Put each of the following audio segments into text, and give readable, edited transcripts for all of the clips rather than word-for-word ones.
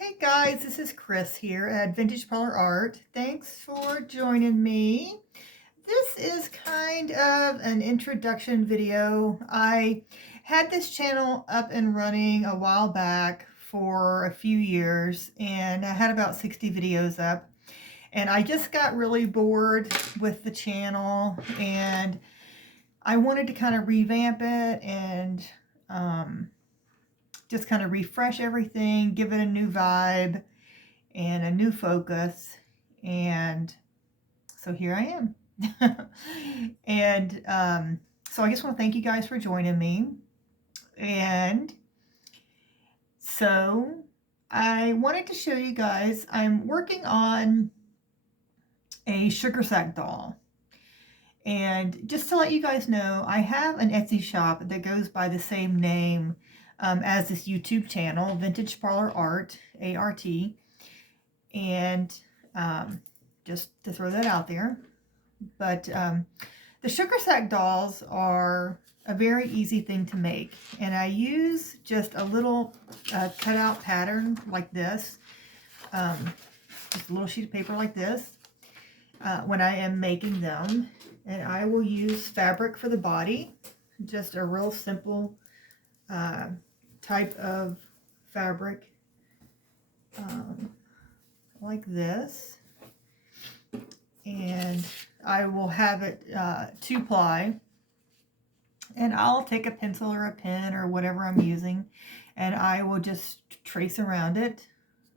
Hey guys, this is Chris here at Vintage Parlor Art. Thanks for joining me. This is kind of an introduction video. I had this channel up and running a while back for a few years, and I had about 60 videos up. And I just got really bored with the channel, and I wanted to kind of revamp it and just kind of refresh everything, give it a new vibe and a new focus. And so here I am. And so I just want to thank you guys for joining me. And so I wanted to show you guys, I'm working on a sugar sack doll. And just to let you guys know, I have an Etsy shop that goes by the same name as this YouTube channel, Vintage Parlor Art, A-R-T. And just to throw that out there. But the sugar sack dolls are a very easy thing to make. And I use just a little cutout pattern like this, just a little sheet of paper like this, when I am making them. And I will use fabric for the body, just a real simple type of fabric like this. And I will have it 2-ply, and I'll take a pencil or a pen or whatever I'm using, and I will just trace around it,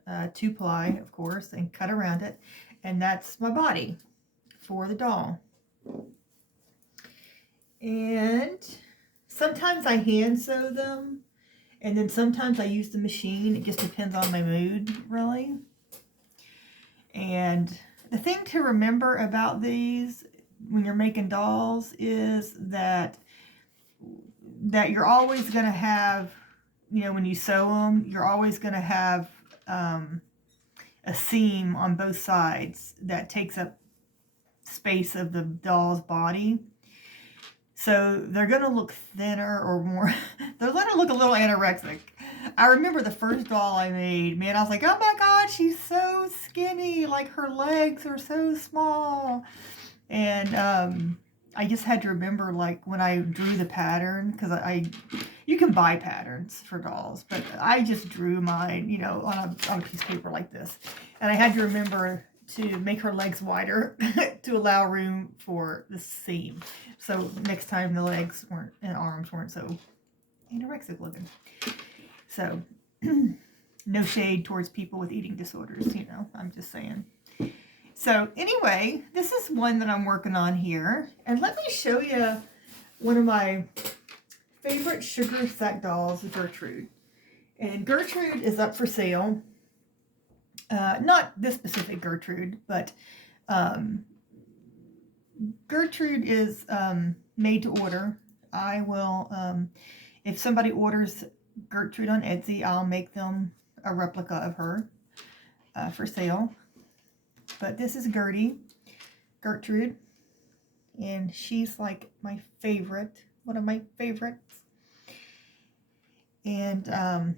2-ply of course, and cut around it, and that's my body for the doll. And sometimes I hand sew them, and then sometimes I use the machine. It just depends on my mood, really. And the thing to remember about these when you're making dolls is that you're always going to have, when you sew them, you're always going to have a seam on both sides that takes up space of the doll's body. So they're going to look thinner or more, they're going to look a little anorexic. I remember the first doll I made, man, I was like, oh my God, she's so skinny. Like her legs are so small. And I just had to remember, like, when I drew the pattern, because you can buy patterns for dolls, but I just drew mine, on a piece of paper like this. And I had to remember to make her legs wider to allow room for the seam. So next time the legs weren't and arms weren't so anorexic looking. So no shade towards people with eating disorders, I'm just saying. So anyway, this is one that I'm working on here. And let me show you one of my favorite sugar sack dolls, Gertrude. And Gertrude is up for sale. Not this specific Gertrude, but Gertrude is made to order. I will, if somebody orders Gertrude on Etsy, I'll make them a replica of her for sale. But this is Gertrude, and she's like my favorite, one of my favorites. And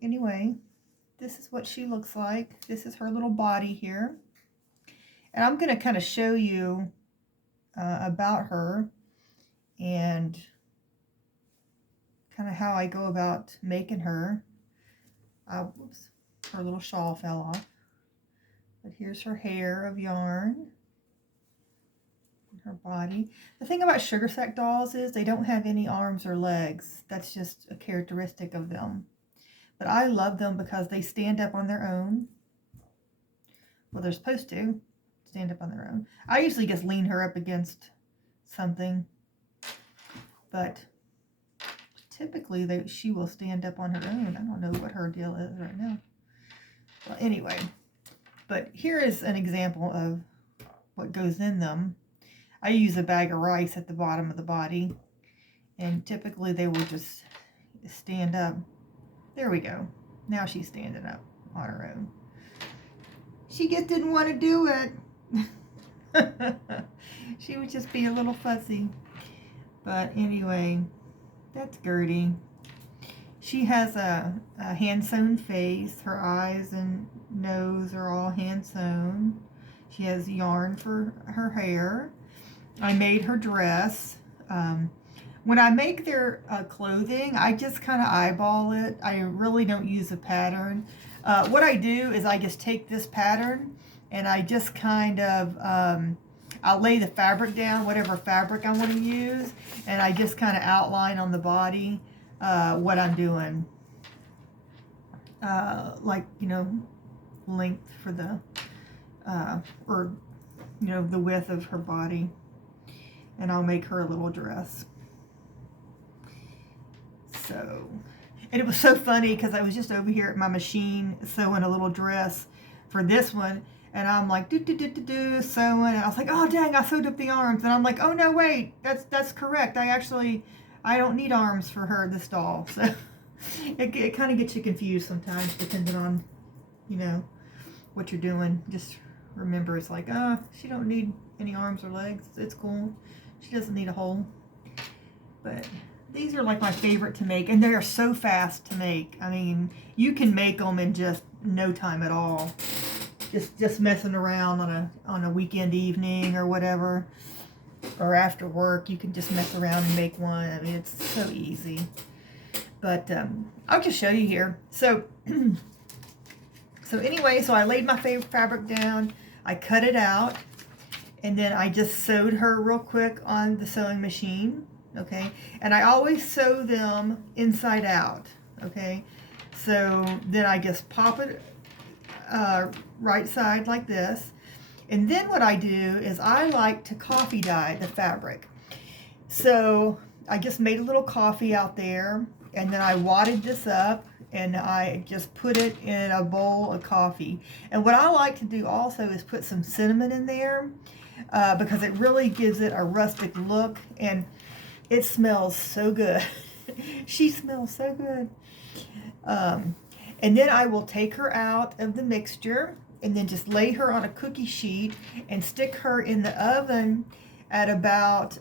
anyway, this is what she looks like. This is her little body here. And I'm going to kind of show you about her and kind of how I go about making her. Whoops, her little shawl fell off. But here's her hair of yarn. And her body. The thing about sugar sack dolls is they don't have any arms or legs. That's just a characteristic of them. But I love them because they stand up on their own. Well, they're supposed to stand up on their own. I usually just lean her up against something. But typically she will stand up on her own. I don't know what her deal is right now. Well, anyway. But here is an example of what goes in them. I use a bag of rice at the bottom of the body. And typically they will just stand up. There we go. Now she's standing up on her own. She just didn't want to do it. She was just being a little fussy. But anyway, that's Gertie. she has a hand-sewn face. Her eyes and nose are all hand-sewn. She has yarn for her hair. I made her dress. When I make their clothing, I just kind of eyeball it. I really don't use a pattern. What I do is I just take this pattern and I just kind of, I'll lay the fabric down, whatever fabric I want to use, and I just kind of outline on the body what I'm doing. Like, you know, length for the, or, you know, the width of her body. And I'll make her a little dress. So, and it was so funny because I was just over here at my machine sewing a little dress for this one, and I'm like sewing, and I was like, oh dang, I sewed up the arms, and I'm like, oh no, wait, that's correct. I don't need arms for her, this doll. So it kind of gets you confused sometimes, depending on, you know, what you're doing. Just remember, it's like, she don't need any arms or legs. It's cool. She doesn't need a hole. But these are like my favorite to make, and they are so fast to make. I mean, you can make them in just no time at all. Just messing around on a weekend evening or whatever, or after work, you can just mess around and make one. I mean, it's so easy. But I'll just show you here. So anyway, so I laid my fabric down, I cut it out, and then I just sewed her real quick on the sewing machine, okay? And I always sew them inside out, okay? So then I just pop it right side like this. And then what I do is I like to coffee dye the fabric. So I just made a little coffee out there, and then I wadded this up, and I just put it in a bowl of coffee. And what I like to do also is put some cinnamon in there, because it really gives it a rustic look, and it smells so good. She smells so good. And then I will take her out of the mixture and then just lay her on a cookie sheet and stick her in the oven at about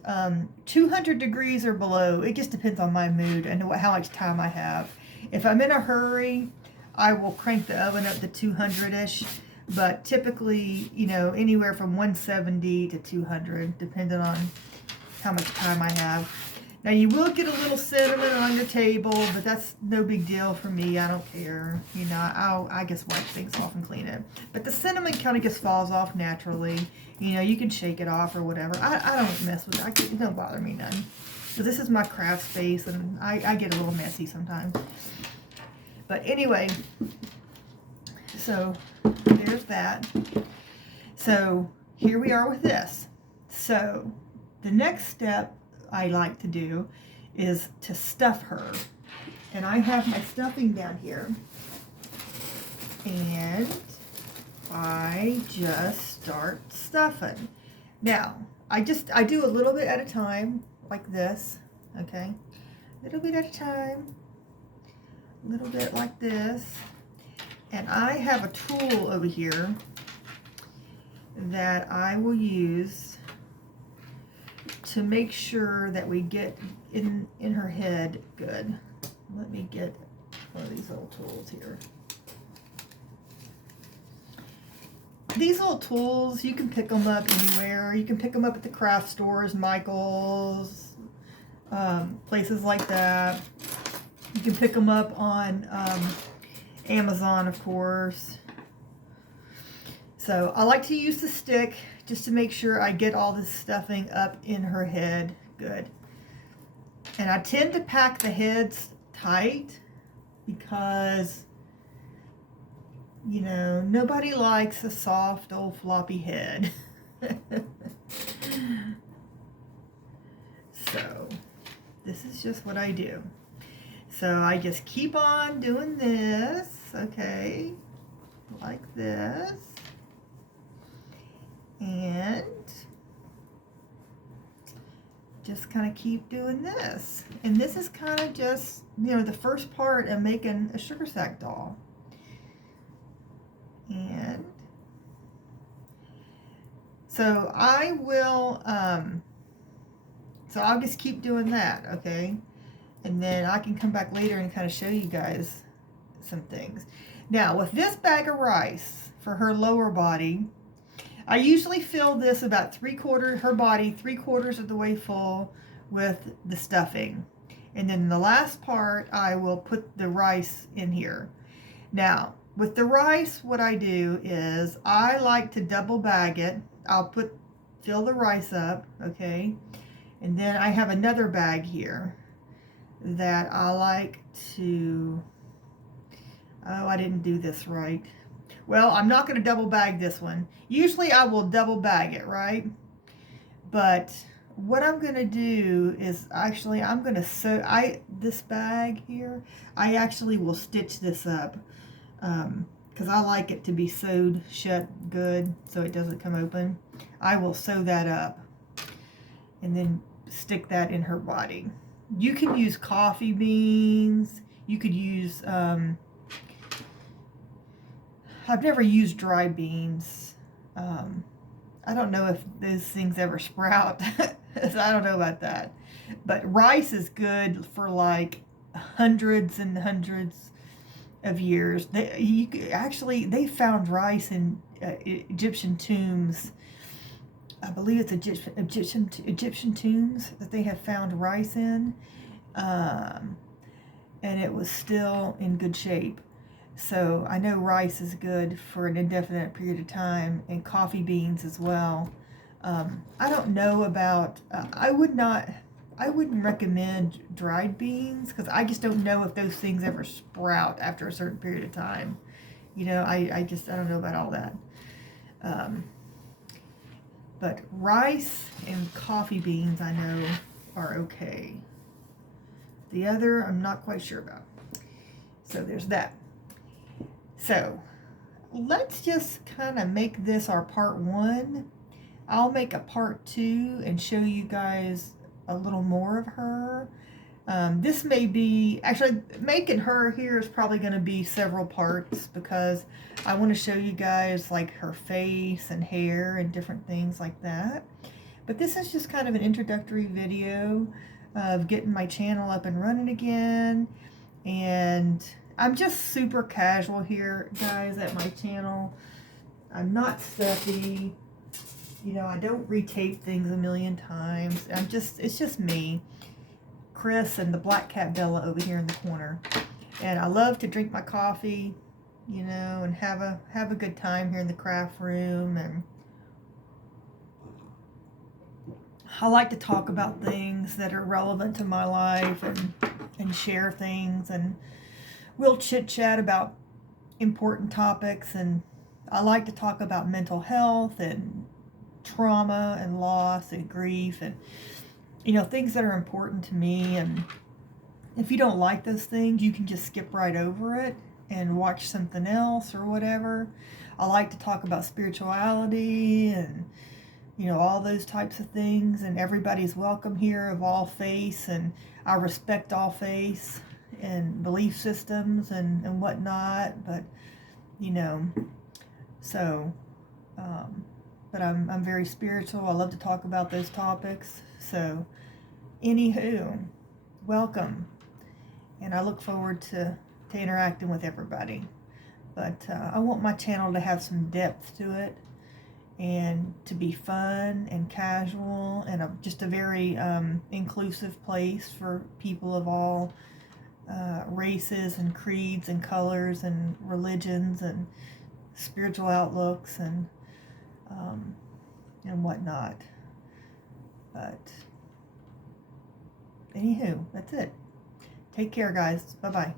200 degrees or below. It just depends on my mood and how much time I have. If I'm in a hurry, I will crank the oven up to 200-ish, but typically, you know, anywhere from 170 to 200, depending on how much time I have. Now, you will get a little cinnamon on your table, but that's no big deal for me. I don't care. You know, I just wipe things off and clean it. But the cinnamon kind of just falls off naturally. You know, you can shake it off or whatever. I don't mess with it. It don't bother me none. So this is my craft space, and I get a little messy sometimes. But anyway, so there's that. So here we are with this. So the next step I like to do is to stuff her. And I have my stuffing down here. And I just start stuffing. Now, I do a little bit at a time, like this, okay? A little bit at a time, a little bit like this. And I have a tool over here that I will use to make sure that we get in her head good. Let me get one of these little tools here. These little tools, you can pick them up anywhere. You can pick them up at the craft stores, Michael's, places like that. You can pick them up on Amazon, of course. So I like to use the stick just to make sure I get all this stuffing up in her head good. And I tend to pack the heads tight because, you know, nobody likes a soft old floppy head. So this is just what I do. So I just keep on doing this, okay, like this. And just kind of keep doing this. And this is kind of just, you know, the first part of making a sugar sack doll. And so I will, so I'll just keep doing that, okay? And then I can come back later and kind of show you guys some things. Now, with this bag of rice for her lower body, I usually fill this about her body 3/4 of the way full with the stuffing. And then the last part, I will put the rice in here. Now, with the rice, what I do is I like to double bag it. I'll fill the rice up, okay? And then I have another bag here that I like to, oh, I didn't do this right. Well, I'm not going to double bag this one. Usually I will double bag it, right? But what I'm going to do is actually I'm going to sew this bag here. I actually will stitch this up because I like it to be sewed shut good so it doesn't come open. I will sew that up and then stick that in her body. You can use coffee beans. You could use, I've never used dry beans. I don't know if those things ever sprout. So I don't know about that. But rice is good for like hundreds and hundreds of years. They found rice in Egyptian tombs. I believe it's Egyptian tombs that they have found rice in, and it was still in good shape. So I know rice is good for an indefinite period of time, and coffee beans as well. I don't know about. I wouldn't recommend dried beans because I just don't know if those things ever sprout after a certain period of time. You know, I don't know about all that. But rice and coffee beans I know are okay. The other I'm not quite sure about. So there's that. So let's just kind of make this our part 1. I'll make a part 2 and show you guys a little more of her. This may be, actually making her here is probably going to be several parts because I want to show you guys like her face and hair and different things like that. But this is just kind of an introductory video of getting my channel up and running again. And I'm just super casual here, guys, at my channel. I'm not stuffy. You know, I don't retape things a million times. It's just me, Chris, and the black cat Bella over here in the corner. And I love to drink my coffee, you know, and have a good time here in the craft room. And I like to talk about things that are relevant to my life and share things, and we'll chit chat about important topics. And I like to talk about mental health and trauma and loss and grief and, you know, things that are important to me. And if you don't like those things, you can just skip right over it and watch something else or whatever. I like to talk about spirituality and, you know, all those types of things. And everybody's welcome here of all faiths, and I respect all faiths and belief systems and whatnot. But, you know, so but I'm very spiritual. I love to talk about those topics. So anywho, welcome. And I look forward to interacting with everybody. But I want my channel to have some depth to it and to be fun and casual and just a very inclusive place for people of all races and creeds and colors and religions and spiritual outlooks and whatnot. But anywho, that's it. Take care, guys. Bye-bye.